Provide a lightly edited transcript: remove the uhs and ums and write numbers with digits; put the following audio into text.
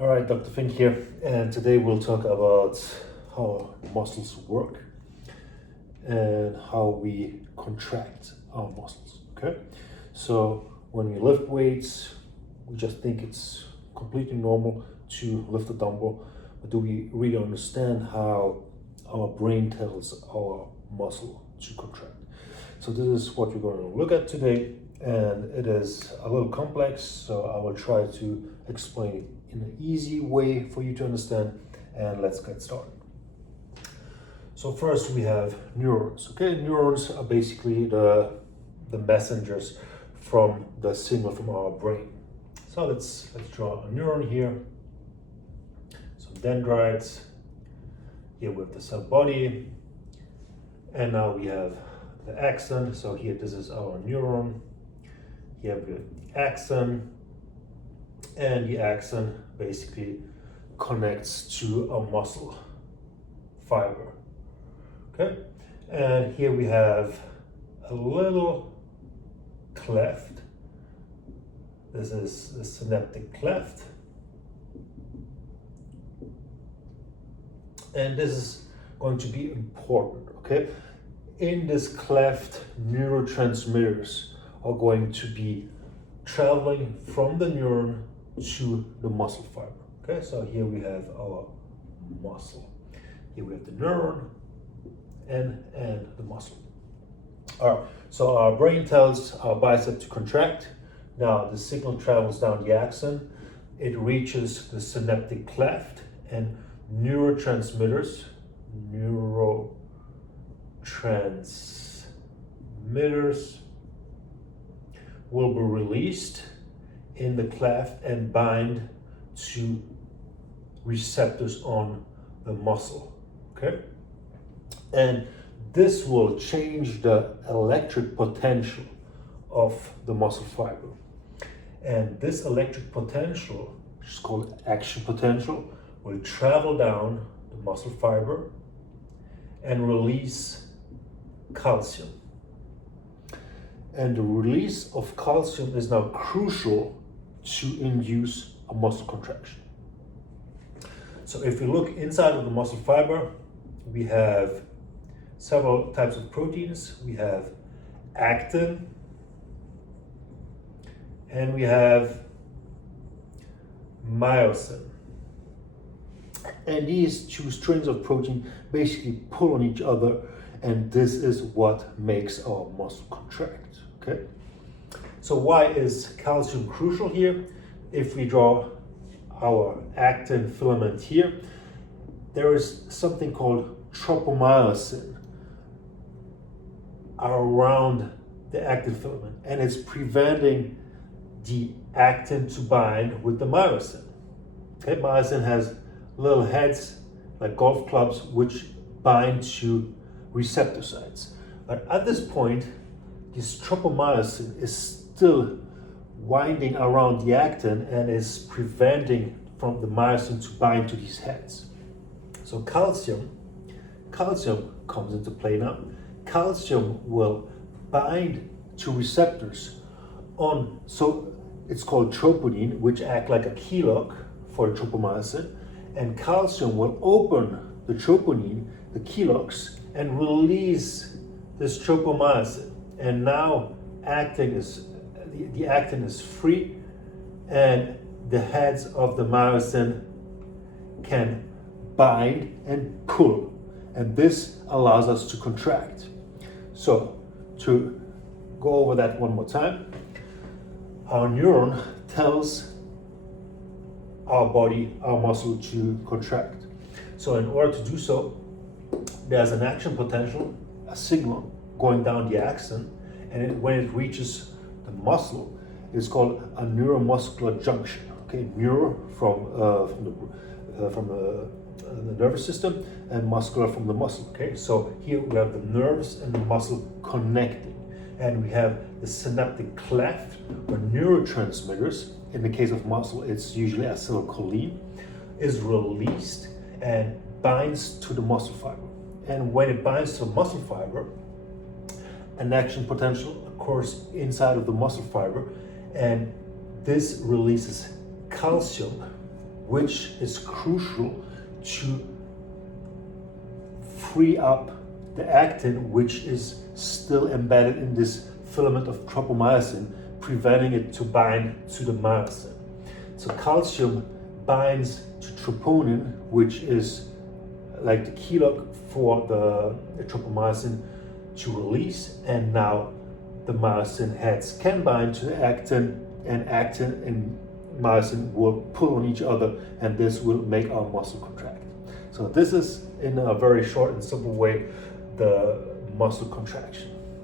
All right, Dr. Fink here, and today we'll talk about how muscles work and how we contract our muscles. Okay, so when we lift weights, we just think it's completely normal to lift a dumbbell, but do we really understand how our brain tells our muscle to contract? So this is what we're going to look at today, and it is a little complex, so I will try to explain it in an easy way for you to understand, and let's get started. So first we have neurons. Okay, neurons are basically the messengers from the signal from our brain. So let's draw a neuron here, some dendrites. Here we have the cell body, and now we have the axon. So here this is our neuron. Here we have the axon, and the axon basically connects to a muscle fiber. Okay, and here we have a little cleft. This is the synaptic cleft, and this is going to be important. Okay, in this cleft, neurotransmitters are going to be traveling from the neuron to the muscle fiber. Okay, so here we have our muscle. Here we have the neuron and the muscle. All right, so our brain tells our bicep to contract. Now the signal travels down the axon. It reaches the synaptic cleft, and neurotransmitters will be released in the cleft and bind to receptors on the muscle. Okay, and this will change the electric potential of the muscle fiber, and this electric potential, which is called action potential, will travel down the muscle fiber and release calcium. And the release of calcium is now crucial to induce a muscle contraction. So if we look inside of the muscle fiber, we have several types of proteins. We have actin, and we have myosin. And these two strings of protein basically pull on each other, and this is what makes our muscle contract. Okay, so why is calcium crucial here? If we draw our actin filament here, there is something called tropomyosin around the actin filament, and it's preventing the actin to bind with the myosin. Okay, myosin has little heads like golf clubs which bind to receptor sites. But at this point, this tropomyosin is still winding around the actin and is preventing from the myosin to bind to these heads. So calcium comes into play now. Calcium will bind to receptors on, so it's called troponin, which act like a key lock for the tropomyosin, and calcium will open the troponin, the key locks, and release this tropomyosin. And now the actin is free, and the heads of the myosin can bind and pull, and this allows us to contract. So to go over that one more time, our neuron tells our body, our muscle, to contract. So in order to do so, there's an action potential, a signal going down the axon, and when it reaches the muscle, it's called a neuromuscular junction. Okay, neuro from the nervous system, and muscular from the muscle. Okay, so here we have the nerves and the muscle connecting, and we have the synaptic cleft where neurotransmitters, in the case of muscle it's usually acetylcholine, is released and binds to the muscle fiber. And when it binds to the muscle fiber, an action potential occurs inside of the muscle fiber, and this releases calcium which is crucial to free up the actin, which is still embedded in this filament of tropomyosin, preventing it to bind to the myosin. So calcium binds to troponin, which is like the key lock for the tropomyosin to release, and now the myosin heads can bind to the actin, and actin and myosin will pull on each other, and this will make our muscle contract. So this is, in a very short and simple way, the muscle contraction.